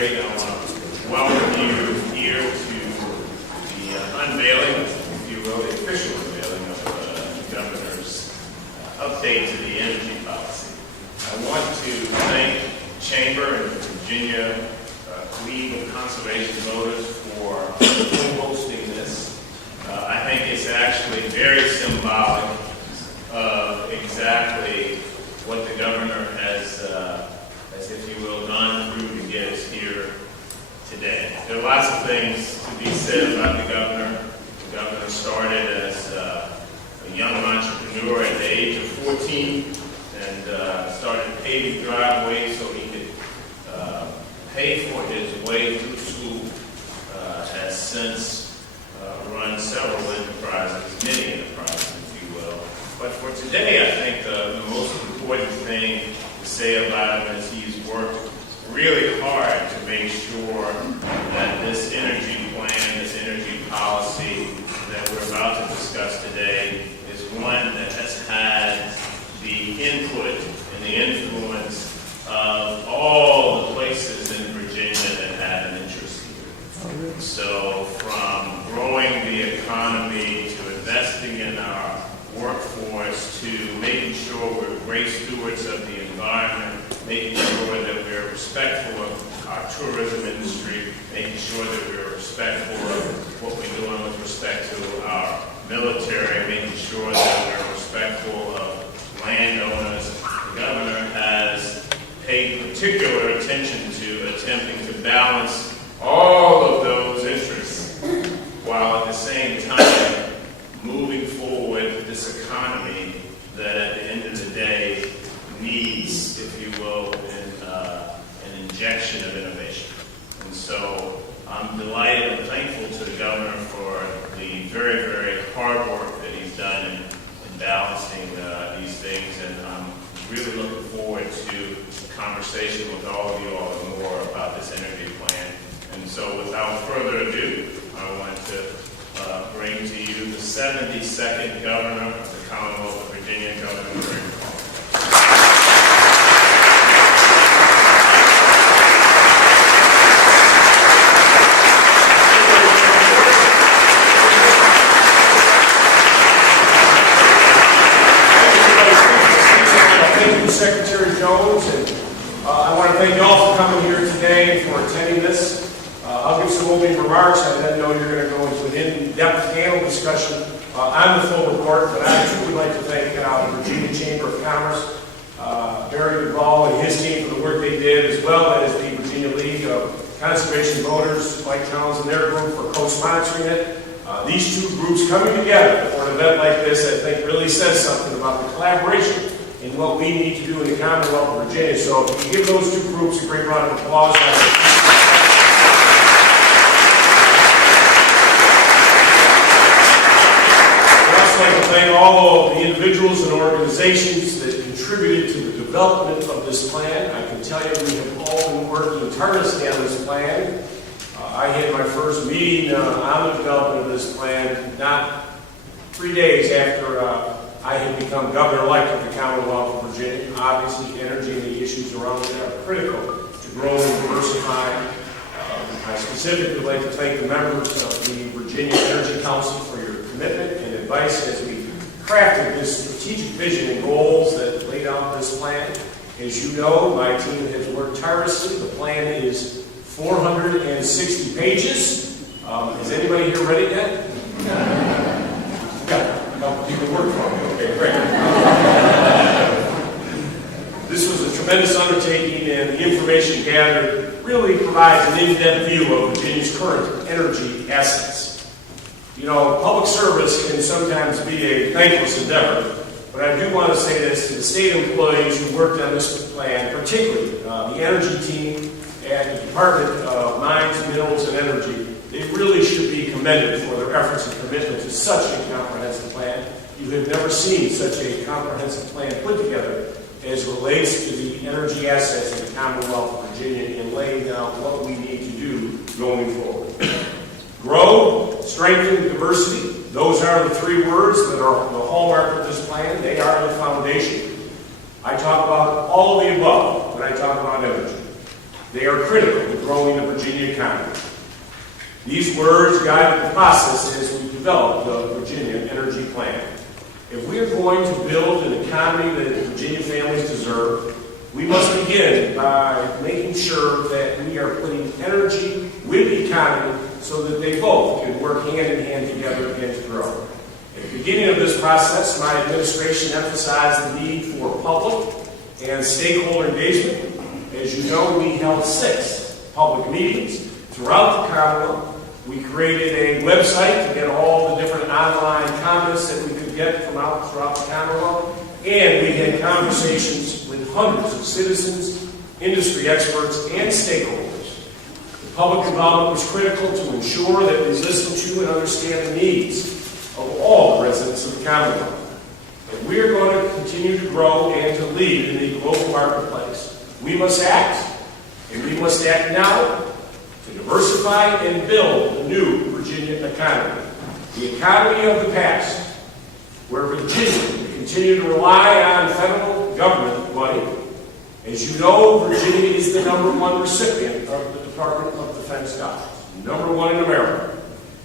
I want to welcome you here to the unveiling, if you will, the official unveiling of the Governor's update to the energy policy. I want to thank the Chamber and the Virginia League of Conservation Voters for hosting this. I think it's actually very symbolic of exactly what the Governor has, if you will, gone through to get us here today. There are lots of things to be said about the Governor. The Governor started as a young entrepreneur at the age of 14 and started paving driveways so he could pay for his way through school. Has since run several enterprises, many enterprises, if you will. But for today, I think the most important thing to say about him is he's worked really hard to make sure that this energy plan, this energy policy that we're about to discuss today is one that has had the input and the influence of all the places in Virginia that have an interest here. So from growing the economy to investing in our workforce to making sure we're great stewards of the environment, making sure that we're respectful of our tourism industry, making sure that we're respectful of what we're doing with respect to our military, making sure that we're respectful of landowners. The Governor has paid particular attention to attempting to balance all of those interests while at the same time moving forward this economy that at the end of the day needs, if you will, an injection of innovation. And so I'm delighted and thankful to the Governor for the very, very hard work that he's done in balancing these things, and I'm really looking forward to a conversation with all of you all and more about this energy plan. And so without further ado, I want to bring to you the 72nd Governor of the Commonwealth of Virginia, Governor McAuliffe. Thank you, Secretary Jones, and I want to thank you all for coming here today and for attending this. I'll give some opening remarks. I then know you're going to go into an in-depth panel discussion on the full report, but I too would like to thank the Virginia Chamber of Commerce, Barry Duvall and his team for the work they did, as well as the Virginia League of Conservation Voters, Mike Towns and their group for co-sponsoring it. These two groups coming together for an event like this, I think, really says something about the collaboration in what we need to do in the Commonwealth of Virginia. So if you give those two groups a great round of applause. I'd like to thank all of the individuals and organizations that contributed to the development of this plan. I can tell you we have all been working tirelessly on this plan. I had my first meeting on the development of this plan not 3 days after I had become governor-elect of the Commonwealth of Virginia. Obviously, energy and the issues around it are critical to grow and diversify. I specifically would like to thank the members of the Virginia Energy Council for your commitment and advice as we crafted this strategic vision and goals that laid out this plan. As you know, my team has worked tirelessly. The plan is 460 pages. Is anybody here ready yet? Got a couple people work for me. Okay, great. This was a tremendous undertaking, and the information gathered really provides an in-depth view of Virginia's current energy assets. You know, public service can sometimes be a thankless endeavor, but I do want to say this to the state employees who worked on this plan, particularly the energy team at the Department of Mines, Minerals, and Energy. They really should be commended for their efforts and commitment to such a comprehensive plan. You have never seen such a comprehensive plan put together as it relates to the energy assets of the Commonwealth of Virginia and laying out what we need to do going forward. Grow, strengthen, diversity. Those are the three words that are the hallmark of this plan. They are the foundation. I talk about all of the above when I talk about energy. They are critical to growing the Virginia economy. These words guided the process as we developed the Virginia Energy Plan. If we are going to build an economy that Virginia families deserve, we must begin by making sure that we are putting energy with the economy so that they both can work hand in hand together and to grow. At the beginning of this process, my administration emphasized the need for public and stakeholder engagement. As you know, we held 6 public meetings throughout the Commonwealth. We created a website to get all the different online comments that we could get from throughout the Commonwealth. And we had conversations with hundreds of citizens, industry experts, and stakeholders. The public involvement was critical to ensure that we listen to and understand the needs of all the residents of the Commonwealth. If we are going to continue to grow and to lead in the global marketplace, we must act, and we must act now to diversify and build a new Virginia economy. The economy of the past, where Virginia continue to rely on federal government money. As you know, Virginia is the #1 recipient of the Department of Defense dollars. #1 in America.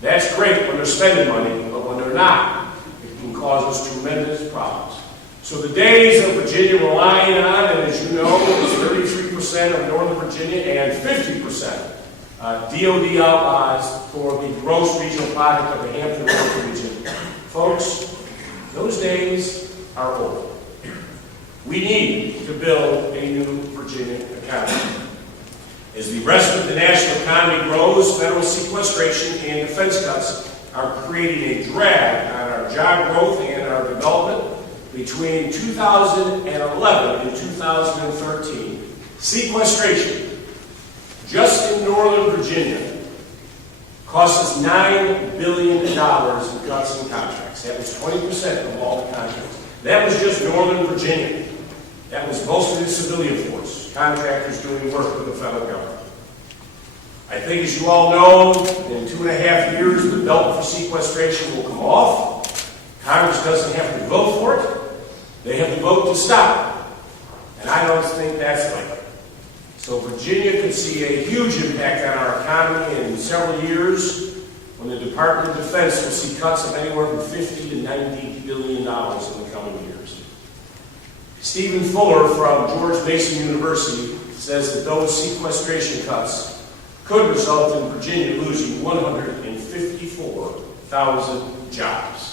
That's great when they're spending money, but when they're not, it can cause us tremendous problems. So the days of Virginia relying on, and as you know, it's 33% of Northern Virginia and 50% DOD outlays for the gross regional product of the Hampton Roads region. Folks, those days are over. We need to build a new Virginia economy. As the rest of the national economy grows, federal sequestration and defense cuts are creating a drag on our job growth and our development. Between 2011 and 2013, sequestration, just in Northern Virginia, cost us $9 billion in cuts and contracts. That was 20% of all the contracts. That was just Northern Virginia. That was mostly the civilian force, contractors doing work for the federal government. I think, as you all know, in 2.5 years, the belt for sequestration will come off. Congress doesn't have to vote for it. They have to vote to stop it. And I don't think that's likely. So Virginia could see a huge impact on our economy in several years when the Department of Defense will see cuts of anywhere from $50 to $90 billion in the coming years. Stephen Fuller from George Mason University says that those sequestration cuts could result in Virginia losing 154,000 jobs.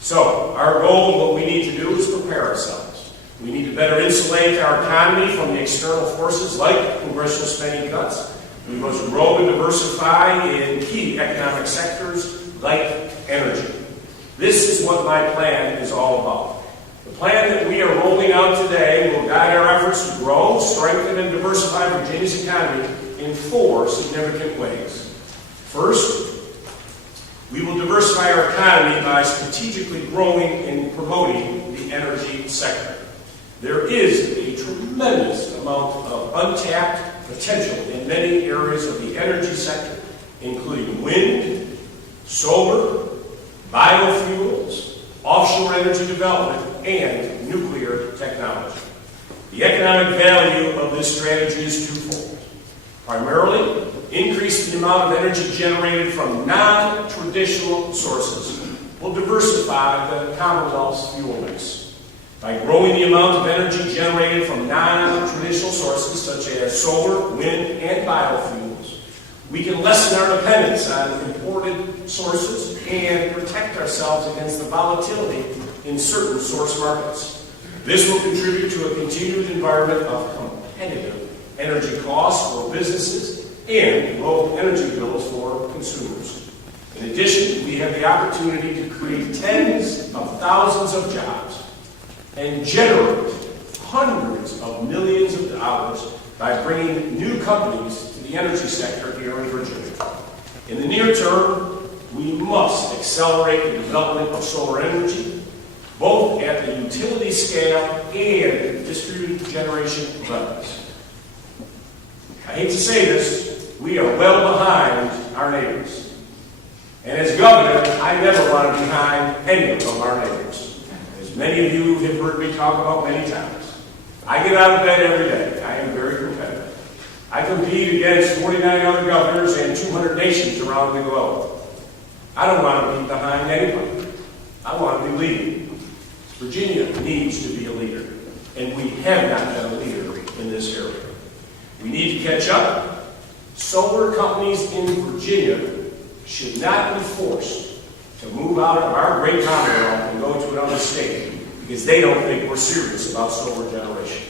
So our goal, what we need to do is prepare ourselves. We need to better insulate our economy from the external forces like congressional spending cuts. We must grow and diversify in key economic sectors like energy. This is what my plan is all about. The plan that we are rolling out today will guide our efforts to grow, strengthen, and diversify Virginia's economy in 4 significant ways. First, we will diversify our economy by strategically growing and promoting the energy sector. There is a tremendous amount of untapped potential in many areas of the energy sector, including wind, solar, biofuels, offshore energy development, and nuclear technology. The economic value of this strategy is twofold. Primarily, increasing the amount of energy generated from non-traditional sources will diversify the Commonwealth's fuel mix. By growing the amount of energy generated from non-traditional sources such as solar, wind, and biofuels, we can lessen our dependence on imported sources and protect ourselves against the volatility in certain source markets. This will contribute to a continued environment of competitive energy costs for businesses and low energy bills for consumers. In addition, we have the opportunity to create tens of thousands of jobs and generate hundreds of millions of dollars by bringing new companies to the energy sector here in Virginia. In the near term, we must accelerate the development of solar energy, both at the utility scale and distributed generation levels. I hate to say this, we are well behind our neighbors. And as governor, I never want to be behind any of our neighbors. As many of you have heard me talk about many times, I get out of bed every day. I am very competitive. I compete against 49 other governors and 200 nations around the globe. I don't want to be behind anybody. I want to be leading. Virginia needs to be a leader, and we have not been a leader in this area. We need to catch up. Solar companies in Virginia should not be forced to move out of our great Commonwealth and go to another state because they don't think we're serious about solar generation.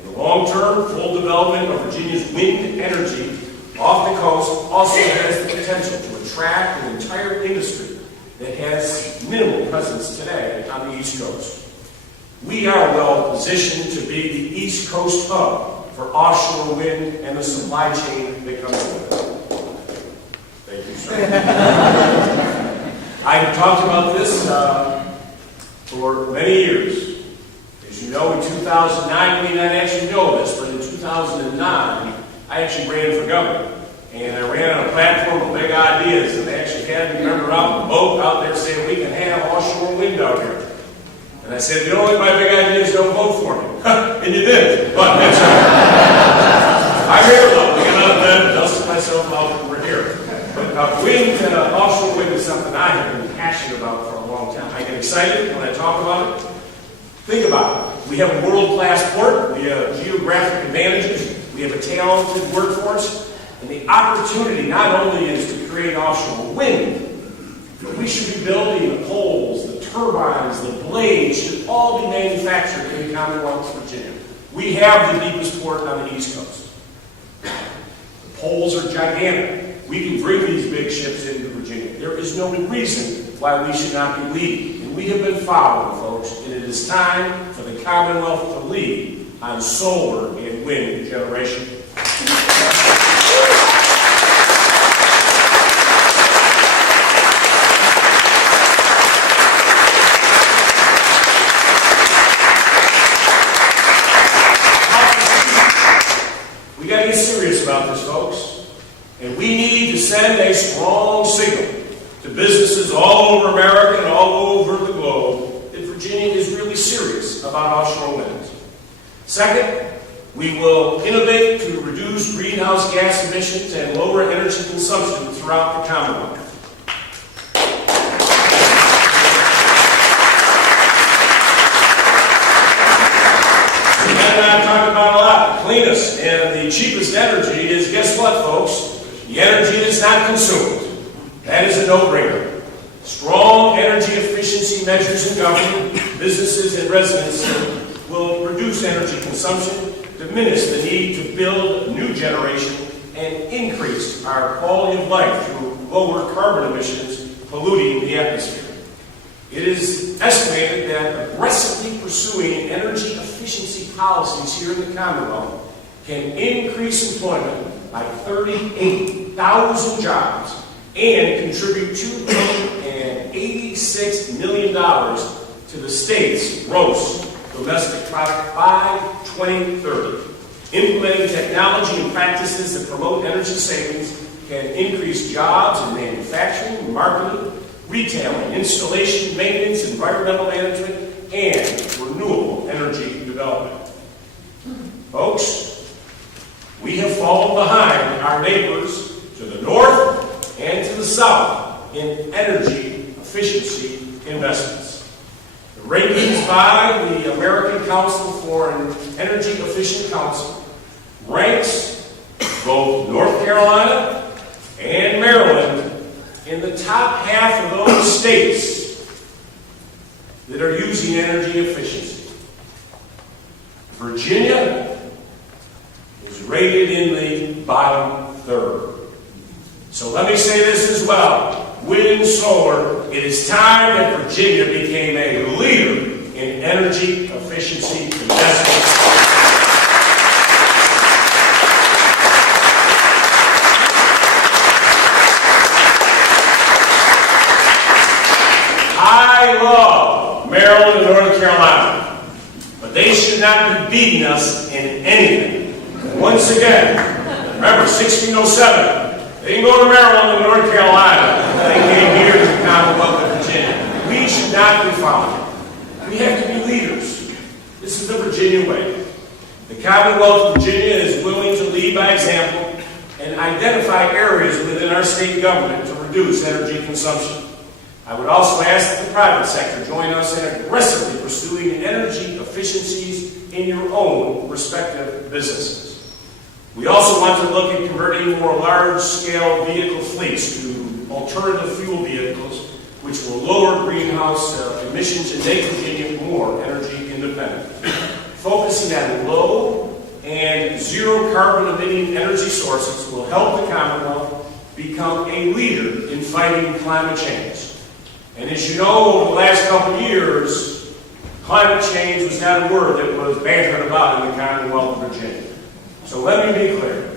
In the long term, full development of Virginia's wind energy off the coast also has the potential to attract an entire industry that has minimal presence today on the East Coast. We are well positioned to be the East Coast hub for offshore wind and the supply chain that comes with it. Thank you, sir. I've talked about this for many years. As you know, in 2009, we did not actually know this, but in 2009, I actually ran for governor. And I ran on a platform of big ideas, and they actually had me remember out in the boat out there saying, we can have offshore wind out here. And I said, if you don't like my big ideas, don't vote for me. And you did. But that's all right. I'm here though. I got out of bed, dusted myself out, and we're here. But wind, offshore wind is something I have been passionate about for a long time. I get excited when I talk about it. Think about it. We have a world-class port. We have geographic advantages. We have a talented workforce. And the opportunity not only is to create offshore wind, but we should be building the poles, the turbines, the blades should all be manufactured in the Commonwealth of Virginia. We have the deepest port on the East Coast. The poles are gigantic. We can bring these big ships into Virginia. There is no reason why we should not be leading. And we have been following, folks, and it is time for the Commonwealth to lead on solar and wind generation. We got to get serious about this, folks. And we need to send a strong signal to businesses all over America and all over the globe that Virginia is really serious about offshore wind. Second, we will innovate to reduce greenhouse gas emissions and lower energy consumption throughout the Commonwealth. And I've talked about a lot. The cleanest and the cheapest energy is, guess what, folks? The energy that's not consumed. That is a no-brainer. Strong energy efficiency measures in government, businesses, and residents will reduce energy consumption, diminish the need to build new generation, and increase our quality of life through lower carbon emissions polluting the atmosphere. It is estimated that aggressively pursuing energy efficiency policies here in the Commonwealth can increase employment by 38,000 jobs and contribute $286 million to the state's gross domestic product by 2030. Implementing technology and practices that promote energy savings can increase jobs in manufacturing, marketing, retailing, installation, maintenance, environmental management, and renewable energy development. Folks, we have fallen behind our neighbors to the north and to the south in energy efficiency investments. The rankings by the American Council for an Energy Efficient Council ranks both North Carolina and Maryland in the top half of those states that are using energy efficiency. Virginia is rated in the bottom third. So let me say this as well. Wind, solar, it is time that Virginia became a leader in energy efficiency investments. I love Maryland and North Carolina, but they should not be beating us in anything. Once again, remember 1607. They didn't go to Maryland and North Carolina. They came here to the Commonwealth of Virginia. We should not be following. We have to be leaders. This is the Virginia way. The Commonwealth of Virginia is willing to lead lead by example and identify areas within our state government to reduce energy consumption. I would also ask that the private sector join us in aggressively pursuing energy efficiencies in your own respective businesses. We also want to look at converting more large-scale vehicle fleets to alternative fuel vehicles, which will lower greenhouse emissions and make Virginia more energy independent. Focusing on low and zero carbon emitting energy sources will help the Commonwealth become a leader in fighting climate change. And as you know, over the last couple of years, climate change was not a word that was bantered about in the Commonwealth of Virginia. So let me be clear.